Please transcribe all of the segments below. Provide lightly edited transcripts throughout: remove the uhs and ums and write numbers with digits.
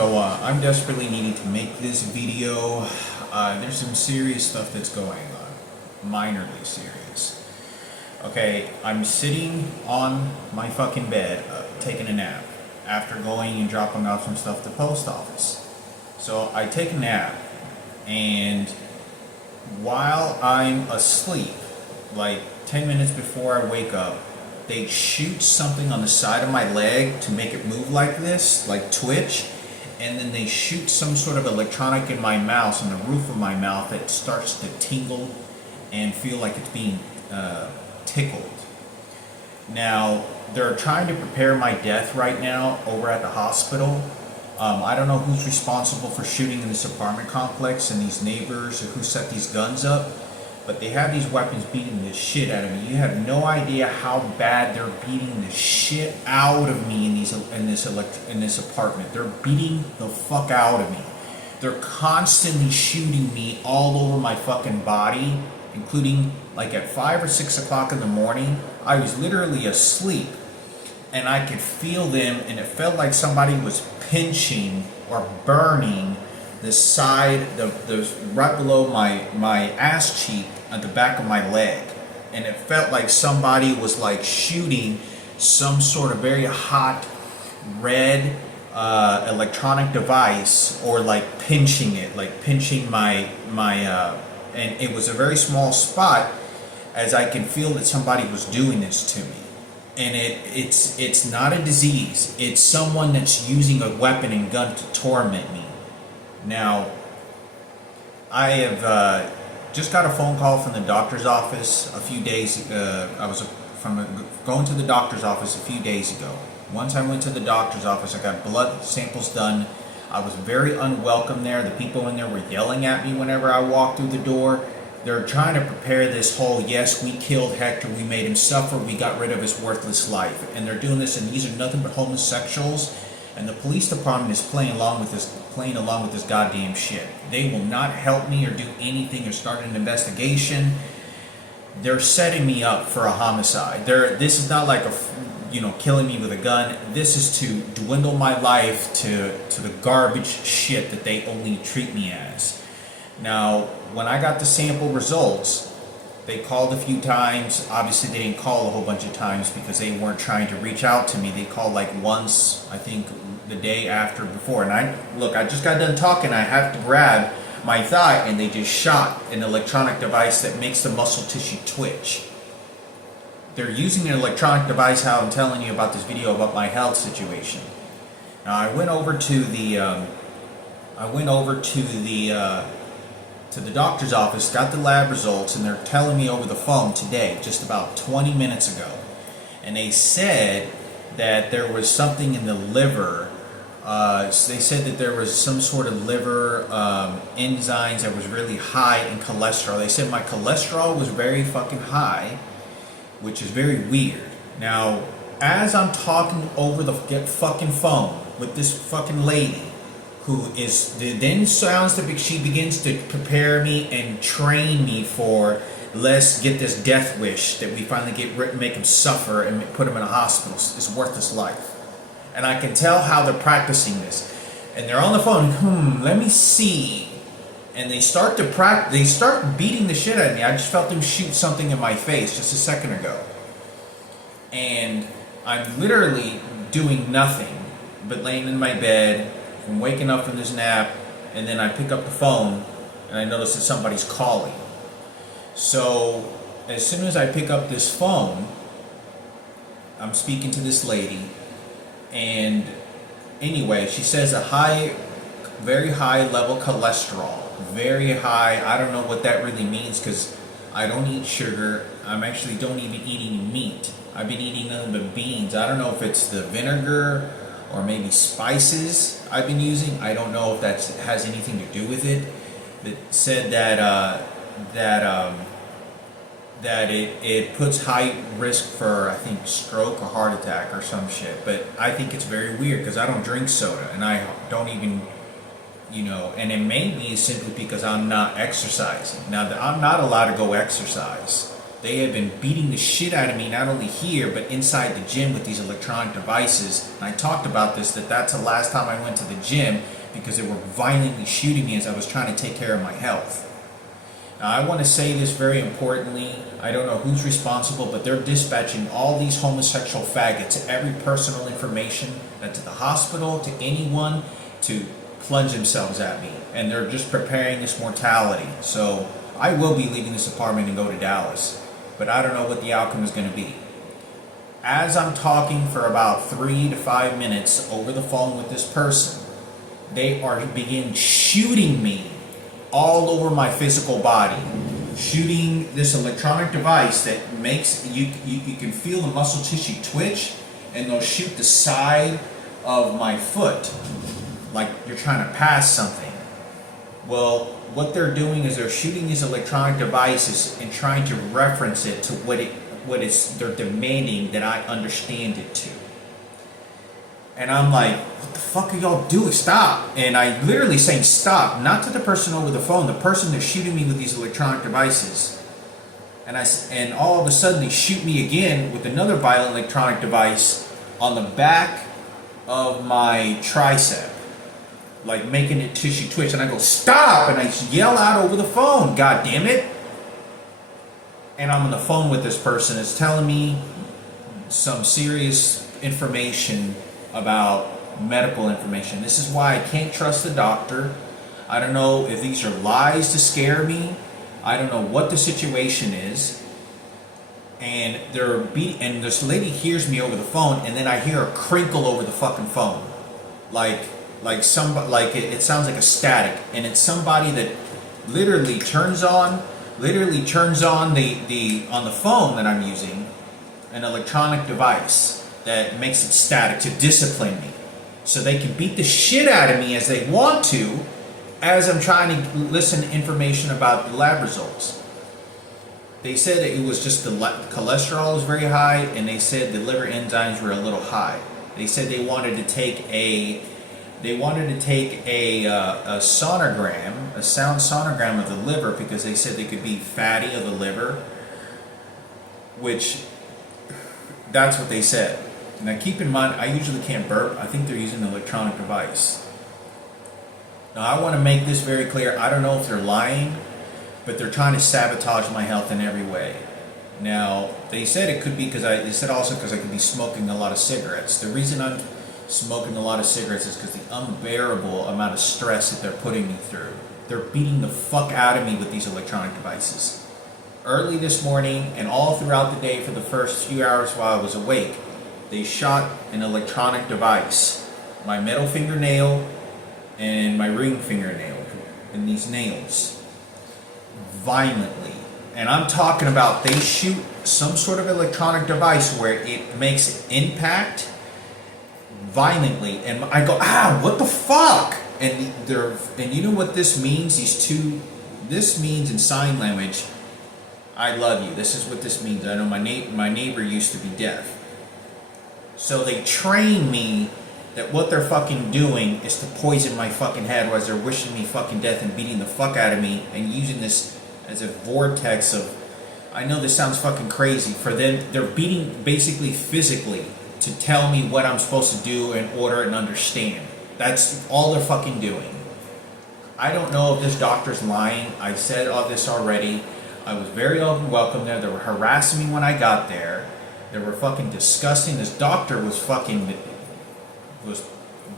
I'm desperately needing to make this video. There's some serious stuff that's going on, minorly serious. Okay, I'm sitting on my fucking bed, taking a nap, after going and dropping off some stuff to the post office. So I take a nap, and while I'm asleep, like 10 minutes before I wake up, they shoot something on the side of my leg to make it move like this, like twitch, and then they shoot some sort of electronic in my mouth, on the roof of my mouth, that starts to tingle and feel like it's being tickled. Now, they're trying to prepare my death right now over at the hospital. I don't know who's responsible for shooting in this apartment complex and these neighbors, or who set these guns up, but they have these weapons beating the shit out of me. You have no idea how bad they're beating the shit out of me in this apartment. They're beating the fuck out of me. They're constantly shooting me all over my fucking body, including like at 5 or 6 o'clock in the morning. I was literally asleep, and I could feel them, and it felt like somebody was pinching or burning the side, the right below my ass cheek at the back of my leg, and it felt like somebody was like shooting some sort of very hot red electronic device, or like pinching it, like pinching my and it was a very small spot, as I can feel that somebody was doing this to me. And it's not a disease. It's someone that's using a weapon and gun to torment me. Now, I have just got a phone call from the doctor's office a few days. I was going to the doctor's office a few days ago. Once I went to the doctor's office, I got blood samples done. I was very unwelcome there. The people in there were yelling at me whenever I walked through the door. They're trying to prepare this whole, yes, we killed Hector, we made him suffer, we got rid of his worthless life. And they're doing this, and these are nothing but homosexuals. And the police department is playing along with this goddamn shit. They will not help me or do anything or start an investigation. They're setting me up for a homicide. This is not like killing me with a gun. This is to dwindle my life to the garbage shit that they only treat me as. Now, when I got the sample results, they called a few times. Obviously, they didn't call a whole bunch of times because they weren't trying to reach out to me. They called like once, I think, the day after before. And I just got done talking. I have to grab my thigh, and they just shot an electronic device that makes the muscle tissue twitch. They're using an electronic device, how I'm telling you about this video about my health situation. Now, I went over to the doctor's office, got the lab results, and they're telling me over the phone today, just about 20 minutes ago. And they said that there was something in the liver. They said that there was some sort of liver enzymes that was really high in cholesterol. They said my cholesterol was very fucking high, which is very weird. Now, as I'm talking over the fucking phone with this fucking lady, who is then sounds like she begins to prepare me and train me for, let's get this death wish that we finally make him suffer and put him in a hospital. It's worthless life. And I can tell how they're practicing this. And they're on the phone, let me see. And they start beating the shit out of me. I just felt them shoot something in my face just a second ago. And I'm literally doing nothing but laying in my bed, from waking up from this nap, and then I pick up the phone and I notice that somebody's calling. So as soon as I pick up this phone, I'm speaking to this lady, and anyway, she says very high level cholesterol, very high. I don't know what that really means, because I don't eat sugar. I'm actually don't even eat any meat. I've been eating nothing but beans. I don't know if it's the vinegar or maybe spices I've been using. I don't know if that has anything to do with it. It said that it puts high risk for, I think, stroke or heart attack or some shit. But I think it's very weird, because I don't drink soda, and I don't even, and it may be simply because I'm not exercising. Now, I'm not allowed to go exercise. They have been beating the shit out of me, not only here, but inside the gym with these electronic devices. And I talked about this, that's the last time I went to the gym because they were violently shooting me as I was trying to take care of my health. Now, I want to say this very importantly. I don't know who's responsible, but they're dispatching all these homosexual faggots every personal information to the hospital, to anyone, to plunge themselves at me. And they're just preparing this mortality. So I will be leaving this apartment and go to Dallas. But I don't know what the outcome is going to be. As I'm talking for about 3 to 5 minutes over the phone with this person, they are begin shooting me all over my physical body, shooting this electronic device that makes you can feel the muscle tissue twitch, and they'll shoot the side of my foot like you're trying to pass something. Well, what they're doing is they're shooting these electronic devices and trying to reference it to they're demanding that I understand it to. And I'm like, what the fuck are y'all doing? Stop. And I literally saying stop, not to the person over the phone, the person that's shooting me with these electronic devices. And all of a sudden they shoot me again with another violent electronic device on the back of my tricep, like making it tissue twitch. And I go, stop! And I yell out over the phone, God damn it. And I'm on the phone with this person. It's telling me some serious information about medical information. This is why I can't trust the doctor. I don't know if these are lies to scare me. I don't know what the situation is. And and this lady hears me over the phone, and then I hear a crinkle over the fucking phone, it sounds like a static, and it's somebody that literally turns on the on the phone that I'm using an electronic device that makes it static to discipline me, so they can beat the shit out of me as they want to, as I'm trying to listen to information about the lab results. They said that it was just the cholesterol was very high, and they said the liver enzymes were a little high. They said they wanted to take a sonogram, a sound sonogram of the liver, because they said they could be fatty of the liver, which that's what they said. Now keep in mind, I usually can't burp. I think they're using an electronic device. Now I want to make this very clear. I don't know if they're lying, but they're trying to sabotage my health in every way. Now, they said it could be because I could be smoking a lot of cigarettes. The reason I'm smoking a lot of cigarettes is because the unbearable amount of stress that they're putting me through. They're beating the fuck out of me with these electronic devices. Early this morning and all throughout the day for the first few hours while I was awake, they shot an electronic device, my middle fingernail and my ring fingernail, and these nails, violently. And I'm talking about they shoot some sort of electronic device where it makes impact violently, and I go, what the fuck? And you know what this means? This means in sign language, I love you. This is what this means. I know my neighbor used to be deaf. So they train me that what they're fucking doing is to poison my fucking head, whereas they're wishing me fucking death and beating the fuck out of me and using this as a vortex of, I know this sounds fucking crazy, for them, they're beating basically physically to tell me what I'm supposed to do in order and understand. That's all they're fucking doing. I don't know if this doctor's lying. I said all this already. I was very unwelcome there. They were harassing me when I got there. They were fucking disgusting. This doctor was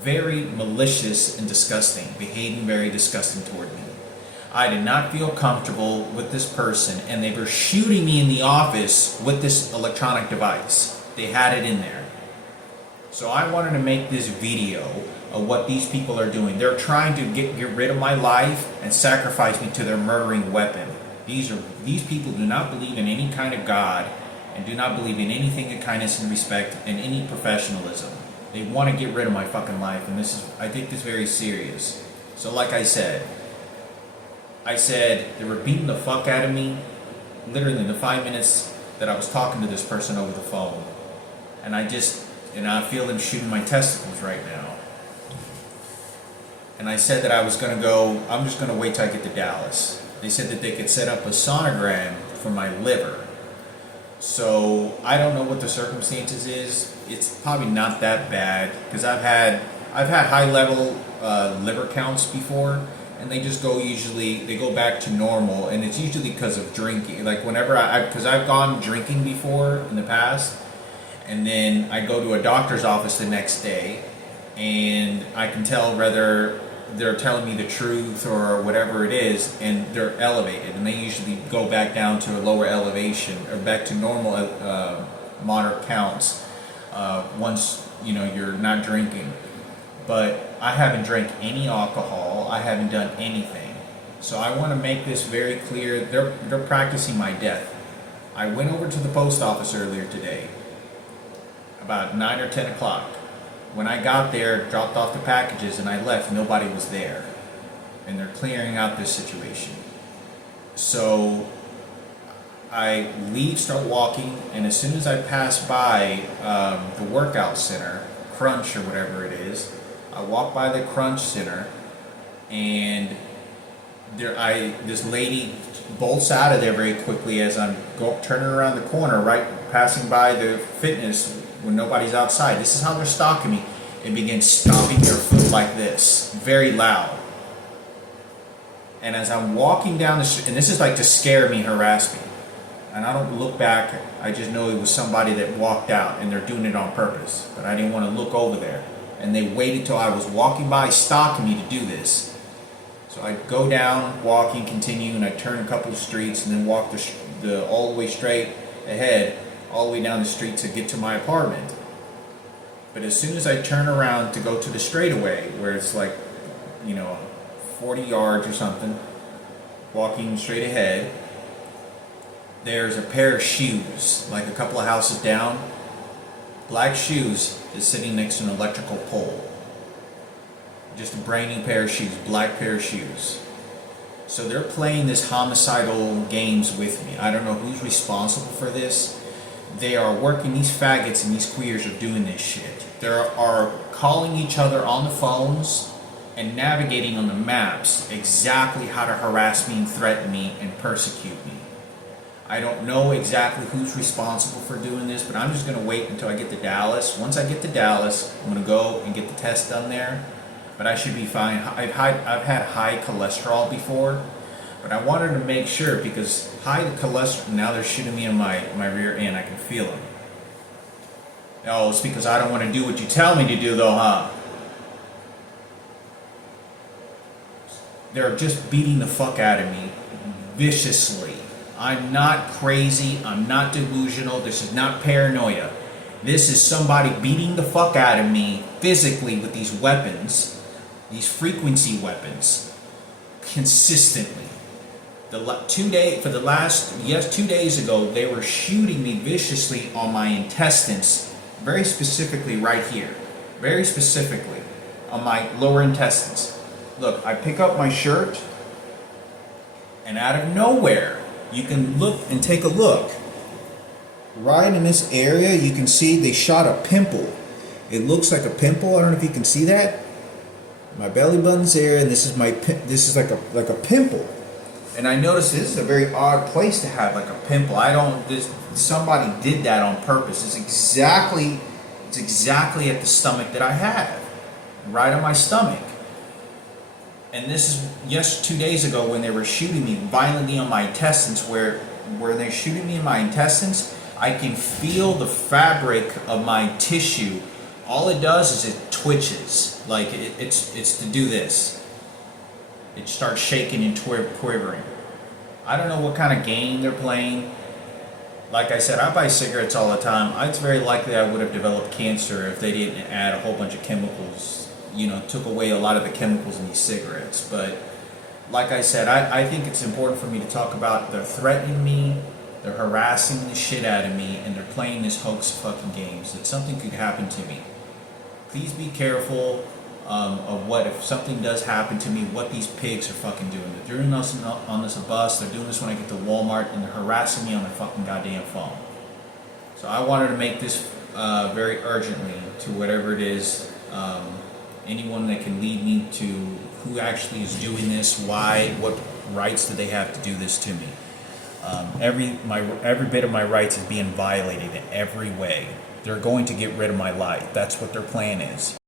very malicious and disgusting, behaving very disgusting toward me. I did not feel comfortable with this person, and they were shooting me in the office with this electronic device. They had it in there. So I wanted to make this video of what these people are doing. They're trying to get rid of my life and sacrifice me to their murdering weapon. These people do not believe in any kind of God and do not believe in anything of kindness and respect and any professionalism. They want to get rid of my fucking life, and I take this very serious. So like I said they were beating the fuck out of me literally in the 5 minutes that I was talking to this person over the phone. And I feel them shooting my testicles right now. And I said that I'm just going to wait till I get to Dallas. They said that they could set up a sonogram for my liver. So I don't know what the circumstances is. It's probably not that bad because I've had high level liver counts before, and they just they go back to normal, and it's usually because of drinking. Like whenever because I've gone drinking before in the past, and then I go to a doctor's office the next day, and I can tell whether they're telling me the truth or whatever it is, and they're elevated, and they usually go back down to a lower elevation or back to normal moderate counts once you're not drinking. But I haven't drank any alcohol. I haven't done anything, so I want to make this very clear. They're practicing my death. I went over to the post office earlier today, about 9 or 10 o'clock. When I got there, dropped off the packages, and I left, nobody was there. And they're clearing out this situation. So I leave, start walking, and as soon as I pass by the workout center, Crunch or whatever it is, I walk by the Crunch Center, and this lady bolts out of there very quickly as I'm turning around the corner, right passing by the fitness when nobody's outside. This is how they're stalking me, and begin stomping their foot like this, very loud. And as I'm walking down the street, and this is like to scare me, harass me, and I don't look back, I just know it was somebody that walked out, and they're doing it on purpose, but I didn't want to look over there. And they waited till I was walking by, stalking me to do this. So I go down, walking, continue, and I turn a couple of streets, and then walk the all the way straight ahead, all the way down the street to get to my apartment. But as soon as I turn around to go to the straightaway, where it's like, 40 yards or something, walking straight ahead, there's a pair of shoes, like a couple of houses down. Black shoes is sitting next to an electrical pole. Just a brand new pair of shoes, black pair of shoes. So they're playing this homicidal games with me. I don't know who's responsible for this. They are working, these faggots and these queers are doing this shit. They are calling each other on the phones and navigating on the maps exactly how to harass me and threaten me and persecute me. I don't know exactly who's responsible for doing this, but I'm just going to wait until I get to Dallas. Once I get to Dallas, I'm going to go and get the test done there, but I should be fine. I've had high cholesterol before, but I wanted to make sure because high cholesterol, now they're shooting me in my rear end. I can feel them. Oh, it's because I don't want to do what you tell me to do though, huh? They're just beating the fuck out of me viciously. I'm not crazy. I'm not delusional. This is not paranoia. This is somebody beating the fuck out of me physically with these weapons, these frequency weapons, consistently. 2 days ago, they were shooting me viciously on my intestines, very specifically right here, very specifically on my lower intestines. Look, I pick up my shirt, and out of nowhere, you can look and take a look. Right in this area, you can see they shot a pimple. It looks like a pimple. I don't know if you can see that. My belly button's there, and this is like a pimple. And I noticed this is a very odd place to have like a pimple. Somebody did that on purpose. It's exactly at the stomach that I have, right on my stomach. And this is just 2 days ago when they were shooting me violently on my intestines, where they're shooting me in my intestines, I can feel the fabric of my tissue. All it does is it twitches, like it's to do this. It starts shaking and quivering. I don't know what kind of game they're playing. Like I said, I buy cigarettes all the time. It's very likely I would have developed cancer if they didn't add a whole bunch of chemicals, took away a lot of the chemicals in these cigarettes. But like I said, I think it's important for me to talk about they're threatening me, they're harassing the shit out of me, and they're playing this hoax fucking games that something could happen to me. Please be careful of if something does happen to me, what these pigs are fucking doing. They're doing this on this bus, they're doing this when I get to Walmart, and they're harassing me on their fucking goddamn phone. So I wanted to make this very urgently to whatever it is, anyone that can lead me to who actually is doing this, why, what rights do they have to do this to me. Every bit of my rights is being violated in every way. They're going to get rid of my life. That's what their plan is.